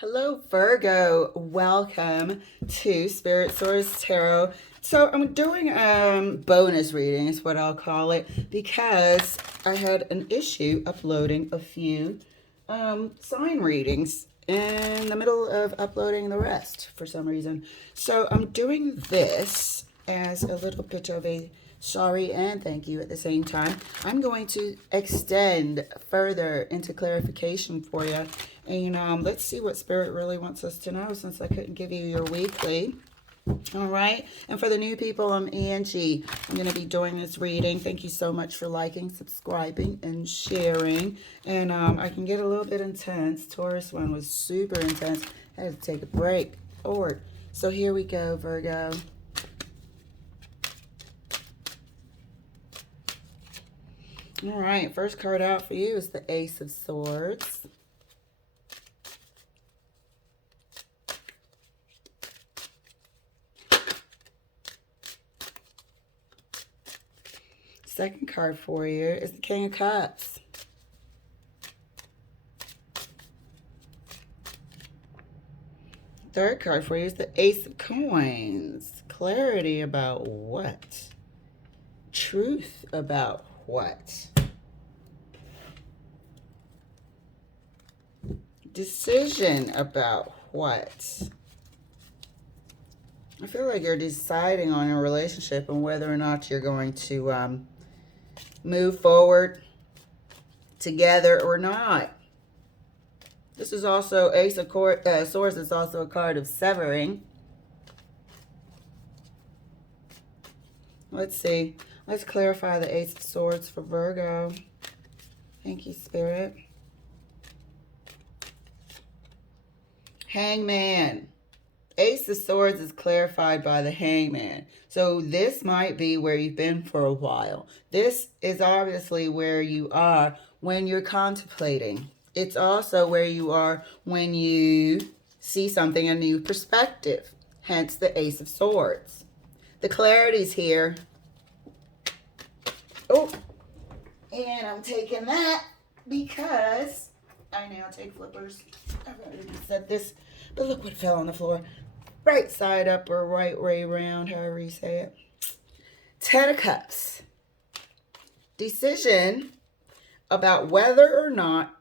Hello, Virgo. Welcome to Spirit Source Tarot. So I'm doing bonus reading is what I'll call it because I had an issue uploading a few sign readings in the middle of uploading the rest for some reason. So I'm doing this as a little bit of a sorry and thank you at the same time. I'm going to extend further into clarification for you. And let's see what Spirit really wants us to know since I couldn't give you your weekly. All right. And for the new people, I'm Angie. I'm going to be doing this reading. Thank you so much for liking, subscribing, and sharing. And I can get a little bit intense. Taurus one was super intense. I had to take a break. Forward. So here we go, Virgo. All right. First card out for you is the Ace of Swords. Second card for you is the King of Cups. Third card for you is the Ace of Coins. Clarity about what? Truth about what? Decision about what? I feel like you're deciding on a relationship and whether or not you're going to move forward together or not. This is also Ace of Swords is also a card of severing. Let's see. Let's clarify the Ace of Swords for Virgo. Thank you, Spirit. Hangman. Ace of Swords is clarified by the Hangman. So this might be where you've been for a while. This is obviously where you are when you're contemplating. It's also where you are when you see something a new perspective. Hence the Ace of Swords. The clarity's here. Oh, and I'm taking that because I now take flippers. I've already said this, but look what fell on the floor. Right side up or right way round, however you say it. Ten of Cups. Decision about whether or not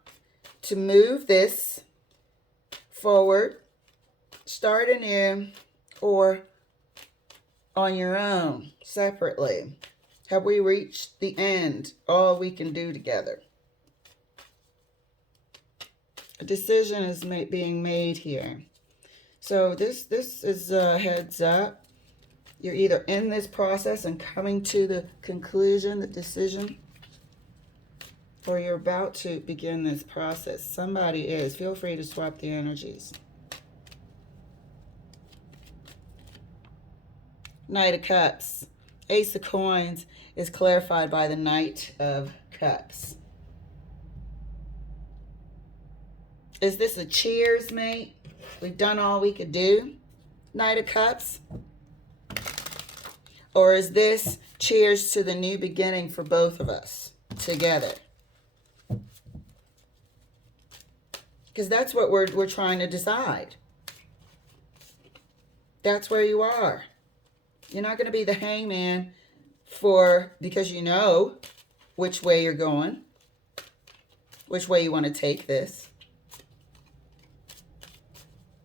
to move this forward, start anew, or on your own, separately. Have we reached the end, all we can do together? A decision is being made here. So this is a heads up. You're either in this process and coming to the conclusion, the decision, or you're about to begin this process. Somebody is. Feel free to swap the energies. Knight of Cups. Ace of Coins is clarified by the Knight of Cups. Is this a cheers, mate? We've done all we could do, Knight of Cups? Or is this cheers to the new beginning for both of us together? Because that's what we're trying to decide. That's where you are. You're not going to be the hangman because you know which way you're going, which way you want to take this.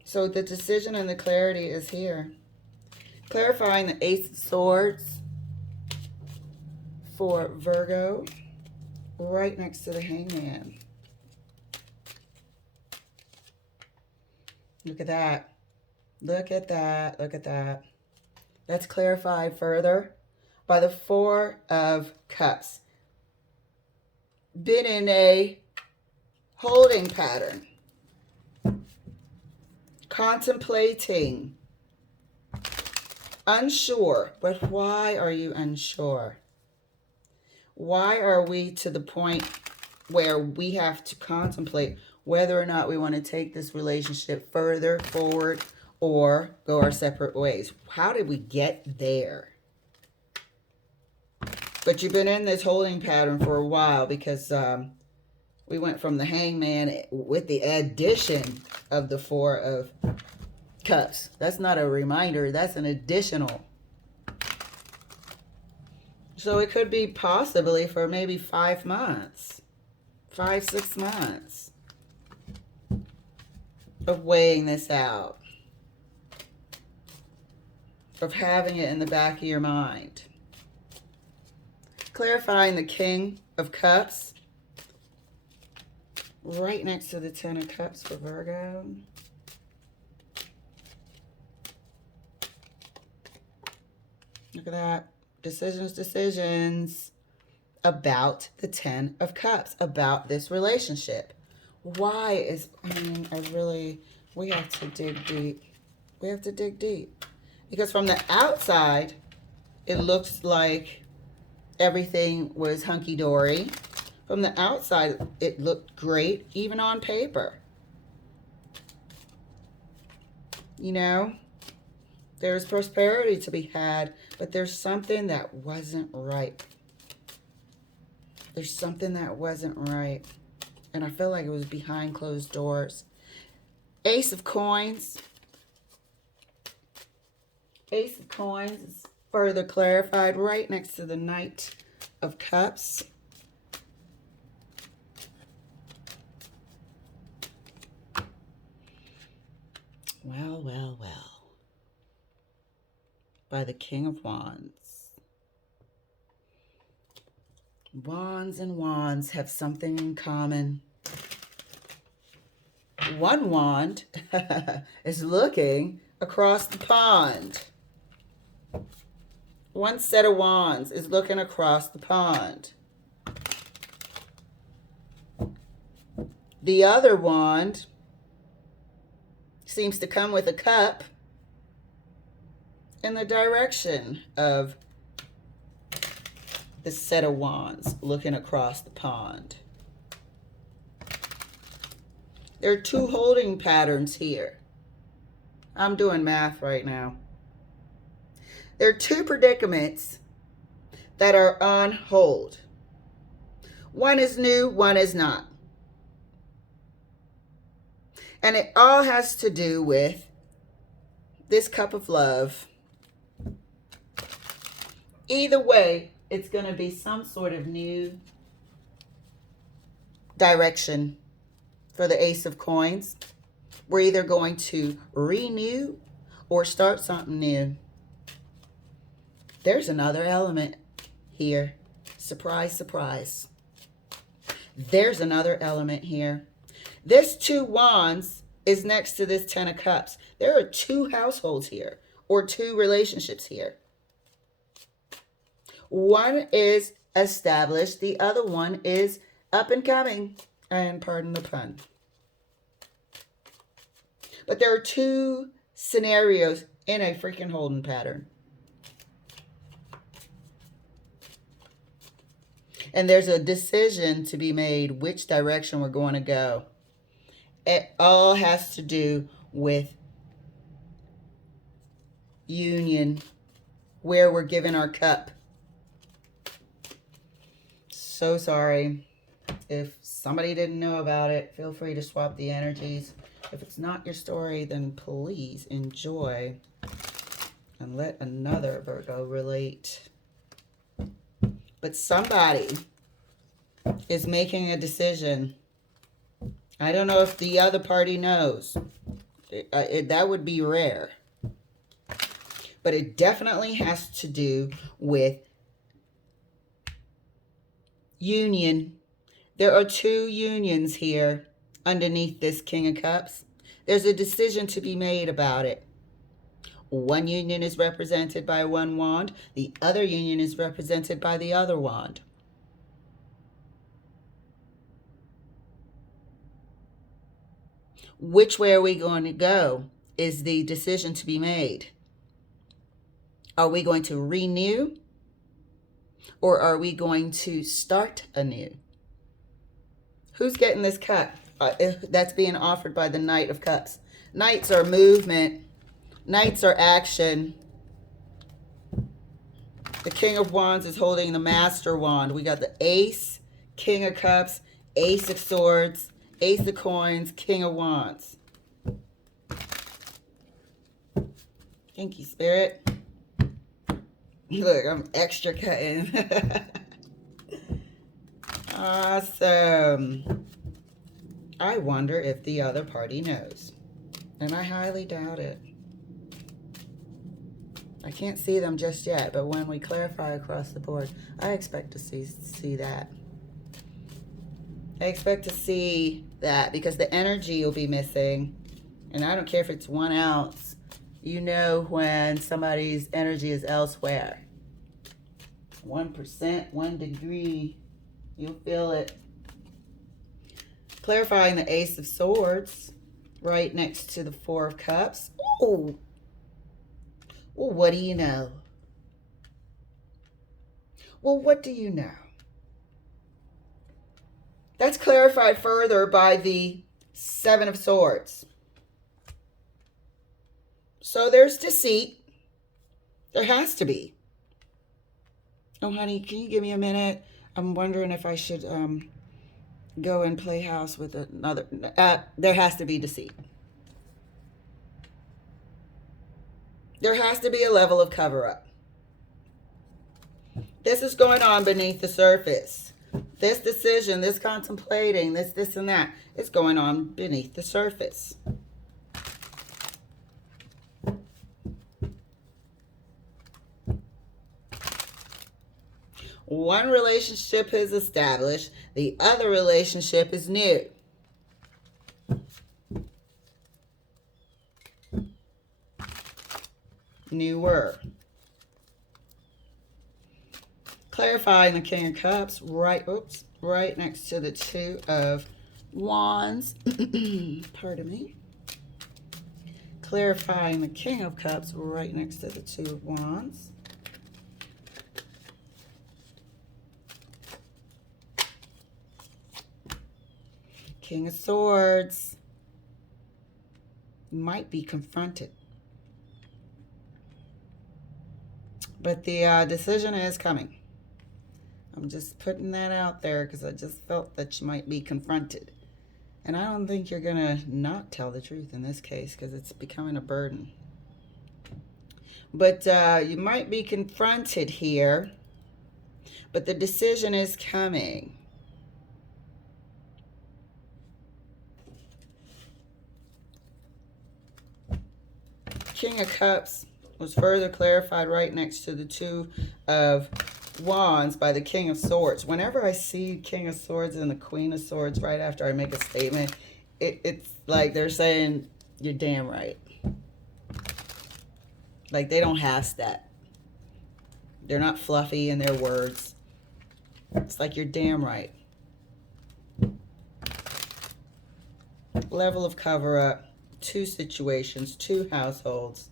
So the decision and the clarity is here. Clarifying the Ace of Swords for Virgo, right next to the Hangman. Look at that. Look at that. Look at that. That's clarified further by the Four of Cups. Been in a holding pattern. Contemplating. Unsure. But why are you unsure? Why are we to the point where we have to contemplate whether or not we want to take this relationship further forward or go our separate ways? How did we get there? But you've been in this holding pattern for a while because We went from the Hangman with the addition of the Four of Cups. That's not a reminder. That's an additional. So it could be possibly for maybe 5 months. 5, 6 months of weighing this out. Of having it in the back of your mind. Clarifying the King of Cups. Right next to the Ten of Cups for Virgo. Look at that. Decisions about the Ten of Cups, about this relationship. Why is, we have to dig deep. We have to dig deep. Because from the outside, it looks like everything was hunky-dory. From the outside, it looked great, even on paper. You know, there's prosperity to be had, but there's something that wasn't right. There's something that wasn't right. And I feel like it was behind closed doors. Ace of Coins. Ace of Coins is further clarified right next to the Knight of Cups. Well, well, well. By the King of Wands. Wands and wands have something in common. One wand is looking across the pond. One set of wands is looking across the pond. The other wand seems to come with a cup in the direction of the set of wands looking across the pond. There are 2 holding patterns here. I'm doing math right now. There are 2 predicaments that are on hold. One is new, one is not. And it all has to do with this cup of love. Either way, it's going to be some sort of new direction for the Ace of Coins. We're either going to renew or start something new. There's another element here. Surprise, surprise. There's another element here. This 2 wands is next to this 10 of cups. There are 2 households here, or 2 relationships here. One is established, the other one is up and coming, and pardon the pun. But there are 2 scenarios in a freaking holding pattern. And there's a decision to be made which direction we're going to go. It all has to do with union, where we're given our cup. So sorry. If somebody didn't know about it, feel free to swap the energies. If it's not your story, then please enjoy and let another Virgo relate. But somebody is making a decision. I don't know if the other party knows. That would be rare. But it definitely has to do with union. There are 2 unions here underneath this King of Cups. There's a decision to be made about it. One union is represented by one wand. The other union is represented by the other wand. Which way are we going to go is the decision to be made. Are we going to renew? Or are we going to start anew? Who's getting this cup? That's being offered by the Knight of Cups. Knights are movement. Knights are action. The King of Wands is holding the Master Wand. We got the Ace, King of Cups, Ace of Swords, Ace of Coins, King of Wands. Thank you, Spirit. Look, I'm extra cutting. Awesome. I wonder if the other party knows. And I highly doubt it. I can't see them just yet, but when we clarify across the board, I expect to see that. I expect to see that because the energy will be missing. And I don't care if it's 1 ounce. You know when somebody's energy is elsewhere. 1%, 1 degree. You'll feel it. Clarifying the Ace of Swords right next to the 4 of Cups. Ooh. Well, what do you know? Well, what do you know? That's clarified further by the 7 of Swords. So there's deceit. There has to be. Oh, honey, can you give me a minute? I'm wondering if I should go and play house with another. There has to be deceit. There has to be a level of cover-up. This is going on beneath the surface. This decision, this contemplating, this and that, it's going on beneath the surface. One relationship is established, the other relationship is new. Newer. Clarifying the King of Cups right next to the 2 of Wands. Pardon me. Clarifying the King of Cups right next to the 2 of Wands. King of Swords. Might be confronted. But the decision is coming. I'm just putting that out there because I just felt that you might be confronted. And I don't think you're going to not tell the truth in this case because it's becoming a burden. But you might be confronted here. But the decision is coming. King of Cups was further clarified right next to the 2 of Wands by the King of Swords. Whenever I see King of Swords and the Queen of Swords right after I make a statement, it's like they're saying, you're damn right. Like they don't half that. They're not fluffy in their words. It's like you're damn right. Level of cover-up. 2 situations, 2 households.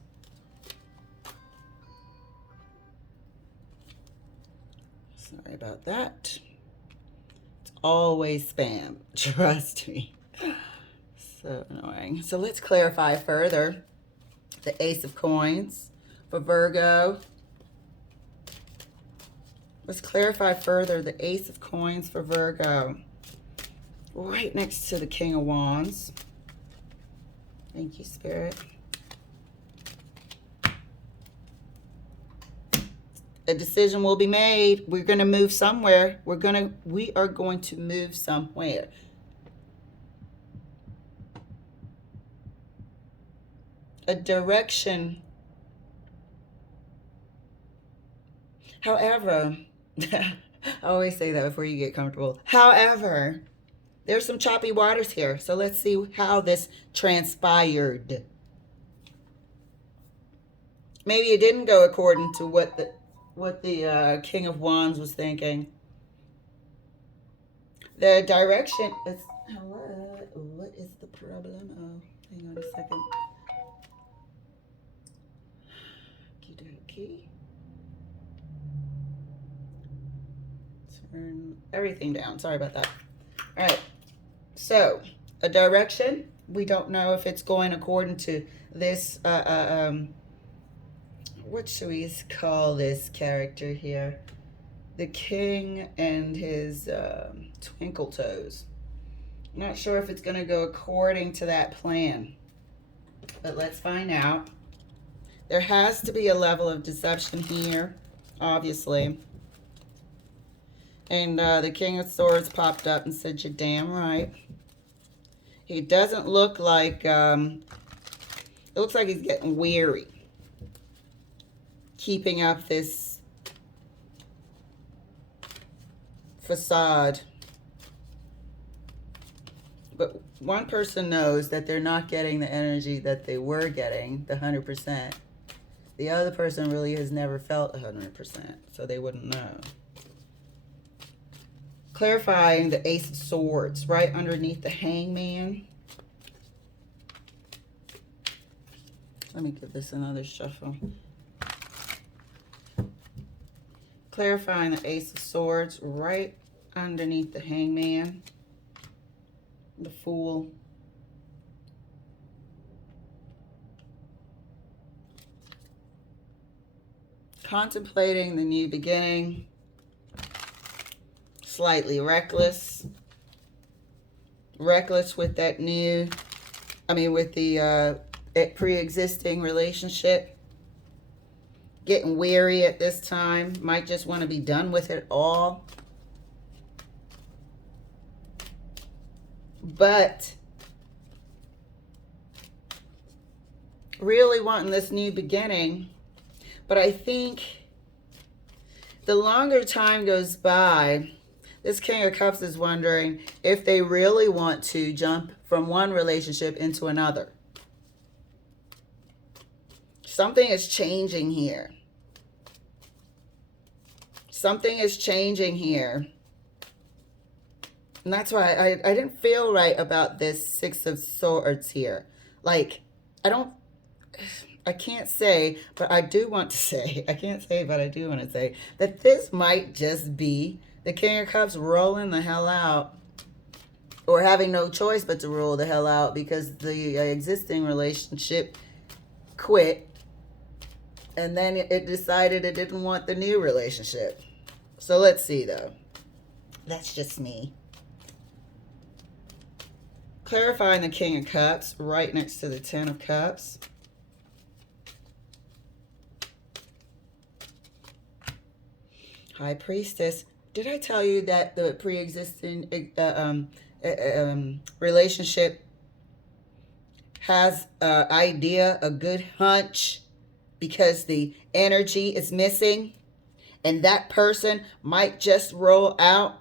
Sorry about that. It's always spam. Trust me. So annoying. So let's clarify further. The Ace of Coins for Virgo. Let's clarify further the Ace of Coins for Virgo. Right next to the King of Wands. Thank you, Spirit. A decision will be made. We're going to move somewhere. We are going to move somewhere. A direction. However, I always say that before you get comfortable. However, there's some choppy waters here. So let's see how this transpired. Maybe it didn't go according to what the King of Wands was thinking. The direction is... What is the problem? Oh, hang on a second. Okey-dokey. Turn everything down. Sorry about that. All right. So, a direction. We don't know if it's going according to this, what should we call this character here? The king and his twinkle toes. Not sure if it's going to go according to that plan. But let's find out. There has to be a level of deception here, obviously. And the King of Swords popped up and said, you're damn right. He doesn't look like, it looks like he's getting weary. Keeping up this facade. But one person knows that they're not getting the energy that they were getting, the 100%. The other person really has never felt 100%, so they wouldn't know. Clarifying the Ace of Swords right underneath the Hangman. Let me give this another shuffle. Clarifying the Ace of Swords right underneath the Hangman. The Fool. Contemplating the new beginning. Slightly reckless. Reckless with that with the pre-existing relationship. Getting weary at this time. Might just want to be done with it all. But really wanting this new beginning. But I think the longer time goes by, this King of Cups is wondering if they really want to jump from one relationship into another. Something is changing here. Something is changing here. And that's why I didn't feel right about this Six of Swords here. Like, I can't say, but I do want to say, I can't say, but I do want to say that this might just be the King of Cups rolling the hell out, or having no choice but to roll the hell out because the existing relationship quit, and then it decided it didn't want the new relationship. So let's see, though. That's just me. Clarifying the King of Cups right next to the Ten of Cups. High Priestess. Did I tell you that the pre-existing relationship has an idea, a good hunch, because the energy is missing, and that person might just roll out?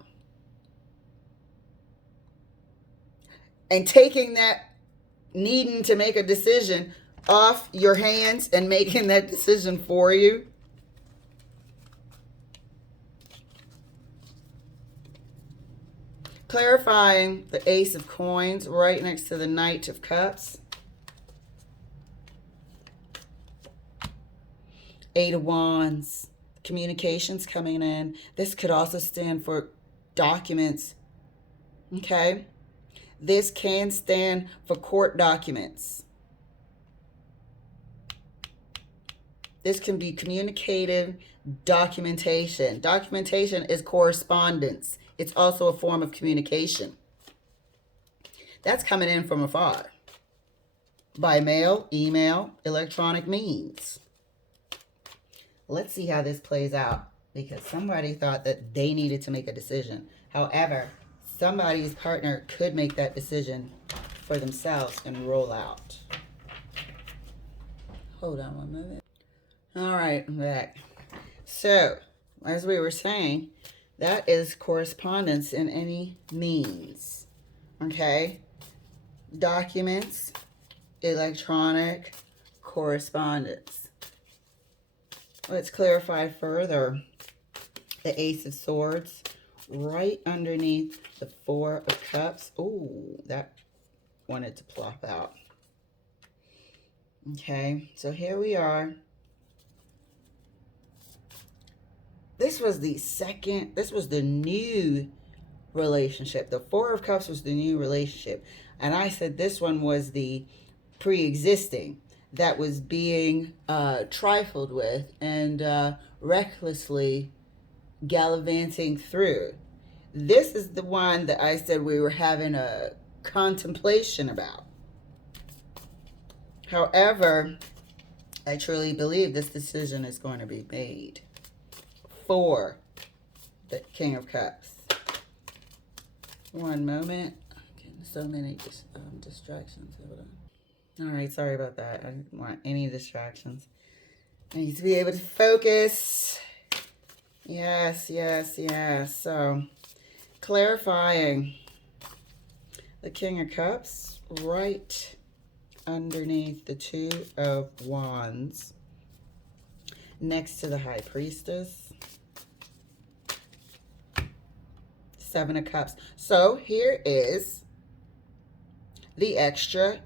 And taking that needing to make a decision off your hands and making that decision for you. Clarifying the Ace of Coins right next to the Knight of Cups. Eight of Wands. Communications coming in. This could also stand for documents. Okay? This can stand for court documents. This can be communicative documentation. Documentation is correspondence. It's also a form of communication. That's coming in from afar. By mail, email, electronic means. Let's see how this plays out, because somebody thought that they needed to make a decision. However, somebody's partner could make that decision for themselves and roll out. Hold on one minute. All right, I'm back. So, as we were saying, that is correspondence in any means. Okay? Documents, electronic correspondence. Let's clarify further. The Ace of Swords right underneath the Four of Cups. Ooh, that wanted to plop out. Okay, so here we are. This was the new relationship. The Four of Cups was the new relationship. And I said this one was the pre-existing that was being trifled with and recklessly gallivanting through. This is the one that I said we were having a contemplation about. However, I truly believe this decision is going to be made for the King of Cups. One moment. Getting so many distractions. Hold on. All right, sorry about that. I didn't want any distractions. I need to be able to focus. Yes, yes, yes. So, clarifying the King of Cups right underneath the Two of Wands, next to the High Priestess, Seven of Cups. So here is the extra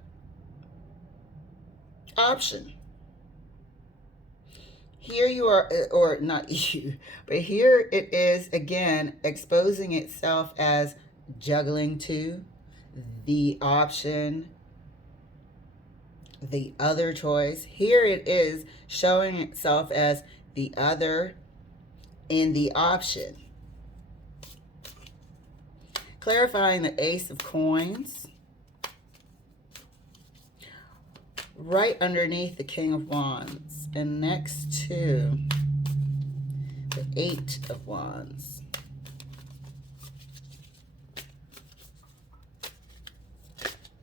option. Here you are, or not you, but here it is again exposing itself as juggling two, the option, the other choice. Here it is showing itself as the other in the option. Clarifying the Ace of Coins right underneath the King of Wands and next to the Eight of Wands.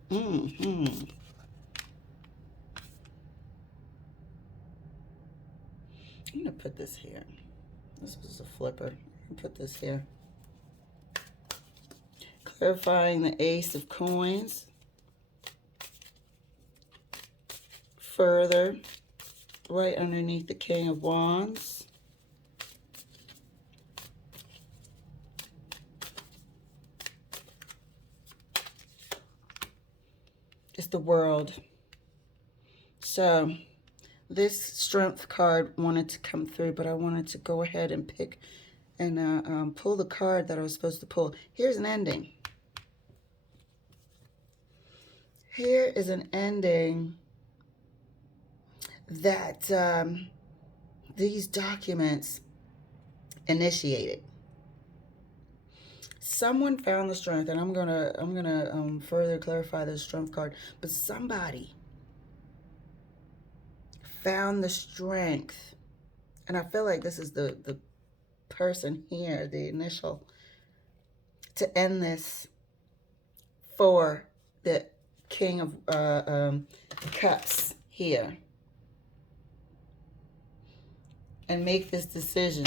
I'm going to put this here. This was a flipper. I'll put this here. Clarifying the Ace of Coins further right underneath the King of Wands. It's the World. So this Strength card wanted to come through, but I wanted to go ahead and pick and pull the card that I was supposed to pull. Here's an ending. Here is an ending that these documents initiated. Someone found the strength, and I'm gonna further clarify the Strength card. But somebody found the strength, and I feel like this is the person here, the initial, to end this for the King of Cups here, and make this decision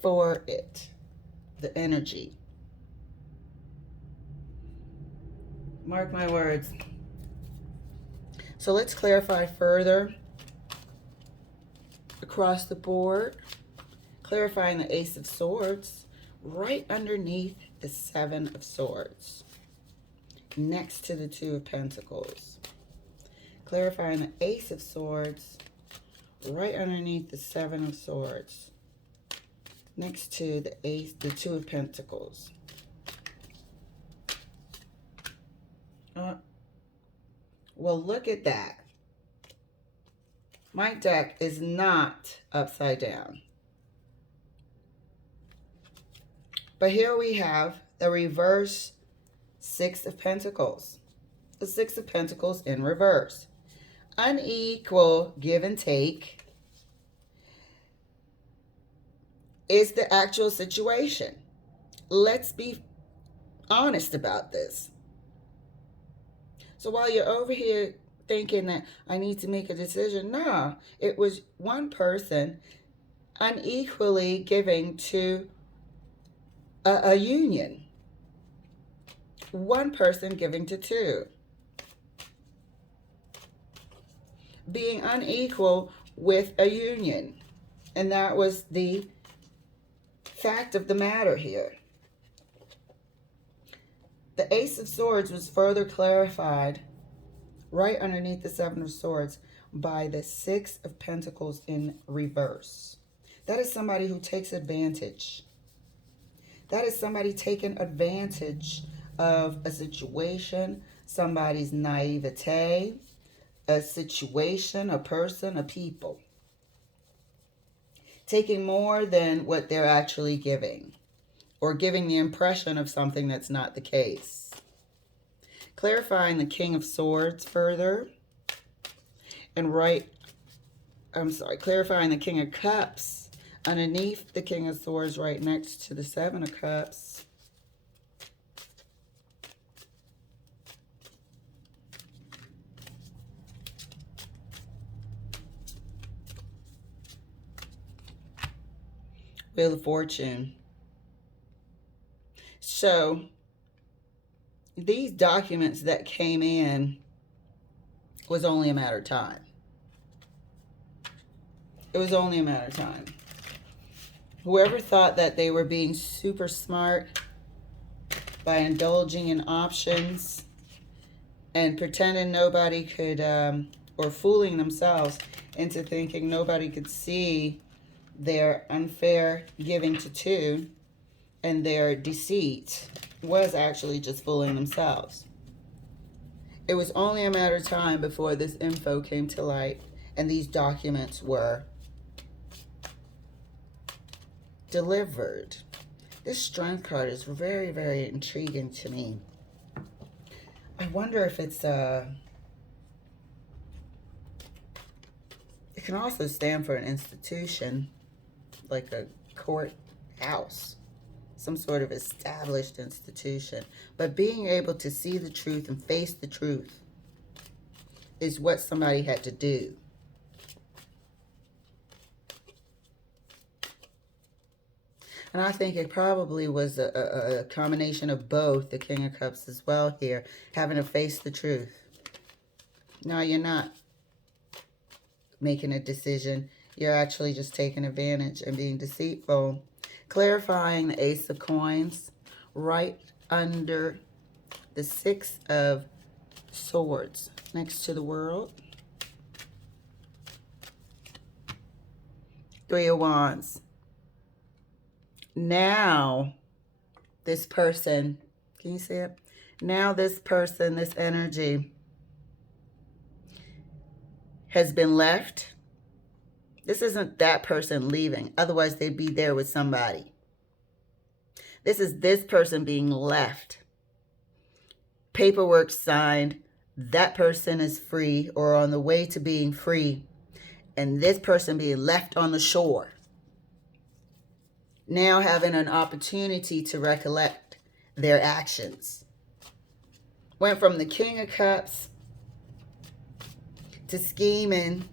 for it, the energy. Mark my words. So let's clarify further across the board, clarifying the Ace of Swords right underneath the Seven of Swords, next to the Two of Pentacles. Clarifying the Ace of Swords right underneath the Seven of Swords, next to the Two of Pentacles. Well, look at that. My deck is not upside down. But here we have the reverse Six of Pentacles. The Six of Pentacles in reverse. Unequal give and take is the actual situation. Let's be honest about this. So while you're over here thinking that I need to make a decision, no, it was one person unequally giving to a union. One person giving to two. Being unequal with a union. And that was the fact of the matter here. The Ace of Swords was further clarified right underneath the Seven of Swords by the Six of Pentacles in reverse. That is somebody who takes advantage. That is somebody taking advantage of a situation, somebody's naivete, a situation, a person, a people. Taking more than what they're actually giving, or giving the impression of something that's not the case. clarifying the King of Swords further, and clarifying the King of Cups underneath the King of Swords right next to the Seven of Cups. Wheel of Fortune. So these documents that came in was only a matter of time. It was only a matter of time. Whoever thought that they were being super smart by indulging in options and pretending nobody could, or fooling themselves into thinking nobody could see their unfair giving to two and their deceit, was actually just fooling themselves. It was only a matter of time before this info came to light and these documents were delivered. This Strength card is very, very intriguing to me. I wonder if it's it can also stand for an institution, like a courthouse, some sort of established institution. But being able to see the truth and face the truth is what somebody had to do. And I think it probably was a combination of both, the King of Cups as well here, having to face the truth. No, you're not making a decision. You're actually just taking advantage and being deceitful. Clarifying the Ace of Coins right under the Six of Swords next to the World. Three of Wands. Now, this person, can you see it? Now this person, this energy has been left. This isn't that person leaving. Otherwise, they'd be there with somebody. This is this person being left. Paperwork signed. That person is free or on the way to being free. And this person being left on the shore. Now having an opportunity to recollect their actions. Went from the King of Cups to scheming.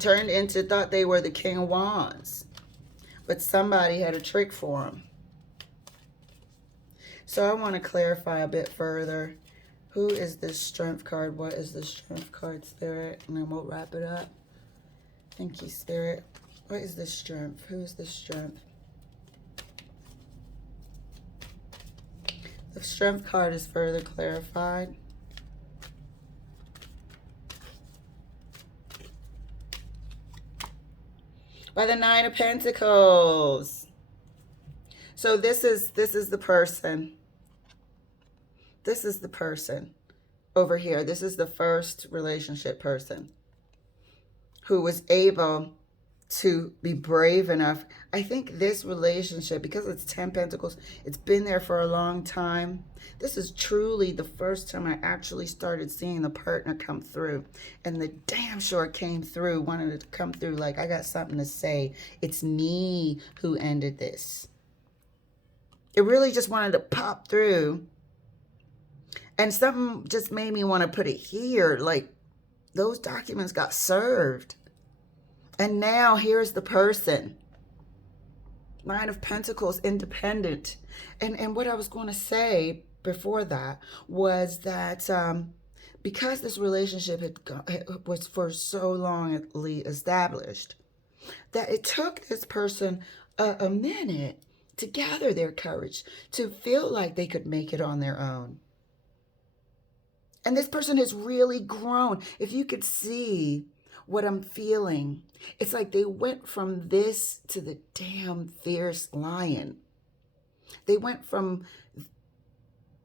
Turned into, thought they were the King of Wands. But somebody had a trick for them. So I want to clarify a bit further. Who is this Strength card? What is the Strength card, Spirit? And then we'll wrap it up. Thank you, Spirit. What is this Strength? Who is this Strength? The Strength card is further clarified. By the Nine of Pentacles. So this is the person. This is the person over here. This is the first relationship person who was able to be brave enough. I think this relationship, because it's 10 Pentacles, it's been there for a long time. This is truly the first time I actually started seeing the partner come through. And the damn sure came through, wanted to come through like, I got something to say. It's me who ended this. It really just wanted to pop through. And something just made me want to put it here. Like, those documents got served. And now here's the person. Nine of Pentacles, independent. And what I was going to say before that was that because this relationship was for so longly established, that it took this person a minute to gather their courage, to feel like they could make it on their own. And this person has really grown. If you could see what I'm feeling, it's like they went from this to the damn fierce lion. They went from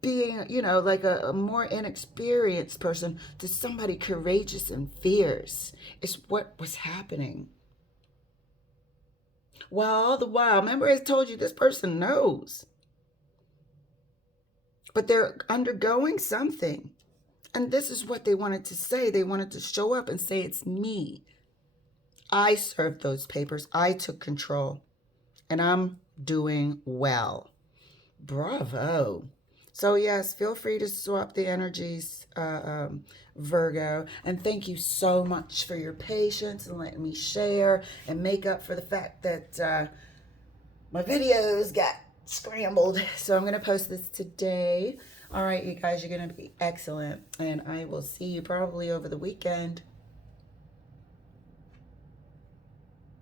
being, you know, like a more inexperienced person to somebody courageous and fierce. It's what was happening. While all the while, remember I told you this person knows. but they're undergoing something. And this is what they wanted to say. They wanted to show up and say, it's me. I served those papers. I took control. And I'm doing well. Bravo. So yes, feel free to swap the energies, Virgo. And thank you so much for your patience and letting me share and make up for the fact that my videos got scrambled. So I'm going to post this today. All right, you guys, you're going to be excellent. And I will see you probably over the weekend.